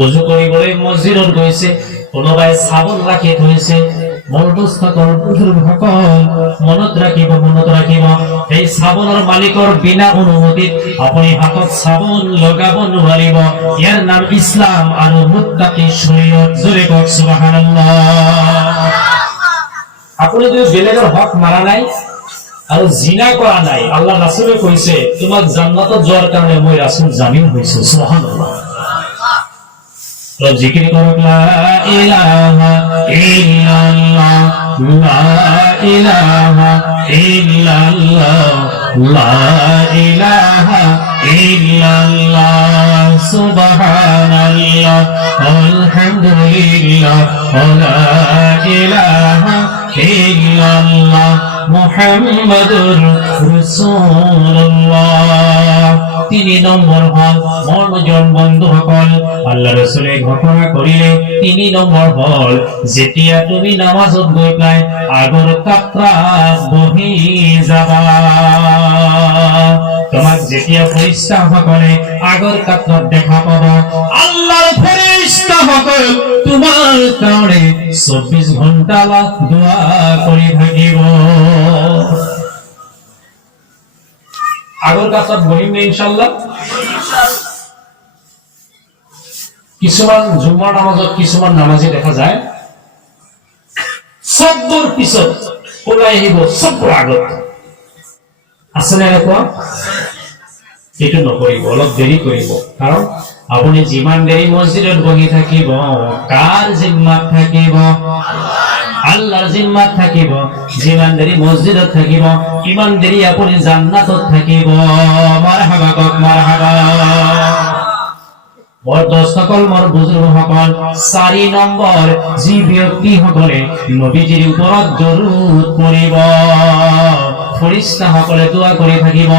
ওযু কৰিবলৈ মছজিদত গৈছে, কোনোবাই চাবোন ৰাখি থৈছে। মনত ৰাখিব এই চাবোনৰ মালিকৰ বিনা অনুমতিত আপুনি হাতত চাবোন লগাব নোৱাৰিব। ইয়াৰ নাম ইছলাম আৰু মুত্তাকি শৰীয়ত। জোৰে কওক সুবহানাল্লাহ। আপুনি যদি বেলেগৰ হক মাৰা নাই আৰু জিনা কৰা নাই, আল্লাহ ৰাসূলে কৈছে তোমাক জান্নাতত যোৱাৰ কাৰণে মই ৰাসূল জামিন হৈছো। সুবহানাল্লাহ। জিকির করুক লা ইলাহা ইল্লাল্লাহ, লা ইলাহা ইল্লাল্লাহ, লা ইলাহা ইল্লাল্লাহ, সুবহানাল্লাহ, আলহামদুলিল্লাহ, লা ইলাহা ইল্লাল্লাহ, মুহাম্মাদুর রাসূলুল্লাহ। 3 নম্বর হল মনোজন বন্ধুসকল, আল্লাহ রাসূলের ঘোষণা করিলে 3 নম্বর হল যেতিয়া তুমি নামাজত গৈ পাই আগৰ কাত্ৰা বহি যাবা। তোমাক যেতিয়া ফেৰেশতাসকলে আগৰ কাত্ৰত দেখা পাব, আল্লাহৰ ফেৰেশতাসকল তোমাৰ কাৰণে 24 ঘণ্টা দোয়া কৰি থাকিব। আগৰ কাত্ৰত বহিম ইনশাআল্লাহ। কিছুমান জুমাৰ নামাজত কিছুমান নামাজি দেখা যায় সব্বৰ পিছত ওলাই আহিব, সব্বৰ আগত আছেনে এনেকুৱা? এইটো নকৰিব, অলপ দেৰি কৰিব। কাৰণ আপুনি যিমান দেৰি মছজিদত বহি থাকিব, কাৰ জিম্মাত থাকিব? আল্লাহৰ জিম্মাত থাকিব। যিমান দেৰি মছজিদত থাকিব, ইমান দেৰি আপুনি জান্নাতত থাকিব। মাৰহাবা কক মাৰহাবা। মোৰ দোস্তসকল, মোৰ বুজুৰ্গসকল, 4 নম্বৰ যি ব্যক্তিসকলে নবীজিৰ ওপৰত দৰুদ পঢ়িব, ফেৰেশতাসকলে দোয়া কৰি থাকিব।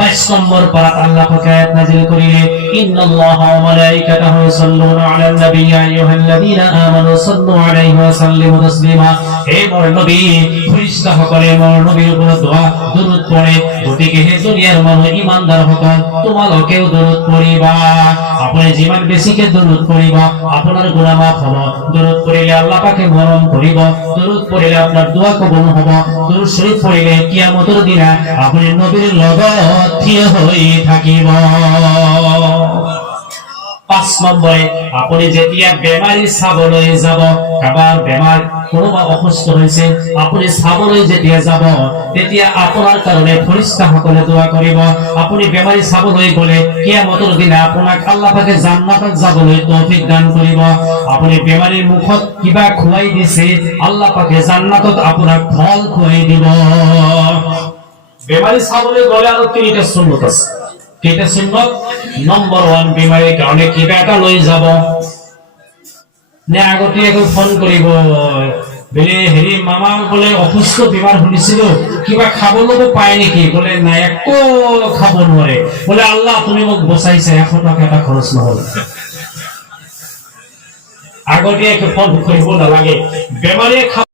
22 নম্বৰ পাৰাত আল্লাহ পাকে আয়াত নাযিল কৰিলে, ইন্নাল্লাহা ওয়া মালাইকাতাহু ইউসাল্লুনা আলান নাবী ইয়া আইয়ুহাল্লাযীনা আমানু সাল্লু আলাইহি ওয়া সাল্লিমু তাসলিমা। হে মোৰ নবী, ফেরেশতাসকলে মোৰ নবীৰ ওপৰত দৰুদ পঢ়ে। গতিকে হে দুনিয়াৰ মানুহ ইমানদাৰসকল, তোমালোকেও দৰুদ পঢ়িবা। আপুনি যিমান বেছিকে দৰুদ পঢ়িব আপোনাৰ গুনাহ মাফ হ'ব। দৰুদ পঢ়িলে আল্লাহ পাকে মৰম কৰিব। দৰুদ পঢ়িলে আপোনাৰ দোয়া কবুল হ'ব। দৰুদ শরীফ পঢ়িলে কিয়ামতৰ দিনা আপুনি নবীৰ লগত থিয় হৈ থাকিব। 5 নম্বৰে আপুনি যেতিয়া বেমাৰী চাবলৈ যাব, কাবাৰ বেমাৰ, কোনোবা অসুস্থ হৈছে, আপুনি চাবলৈ যেতিয়া যাব তেতিয়া আপোনাৰ কাৰণে ফেৰেশতাসকলে দোয়া কৰিব। আপুনি বেমাৰী চাবলৈ গলে কিয়ামতৰ দিনা আপোনাক আল্লাহ পাকে জান্নাতত যাবলৈ তৌফিক দান কৰিব। আপুনি বেমাৰীৰ মুখত কিবা খুৱাই দিছে, আল্লাহ পাকে জান্নাতত আপোনাক ফল খুৱাই দিব। বেমাৰী চাবলৈ গলে আৰু 3টা সুন্নত আছে। কেইটা সুন্নত? নম্বৰ 1, বেমাৰীৰ কাৰণে কিবা এটা লৈ যাব নে আগতীয়াকৈ ফোন কৰিব, বোলে হেৰি মামা বোলে অসুস্থ, বেমাৰ শুনিছিলো, কিবা খাবলৈ পায় নেকি? বোলে নাই, একো খাব নোৱাৰে। বোলে আল্লাহ তুমি মোক বচাইছা, 100 টকা এটা খৰচ নহল। আগতীয়াকৈ ফোন কৰিব নালাগে। বেমাৰীয়ে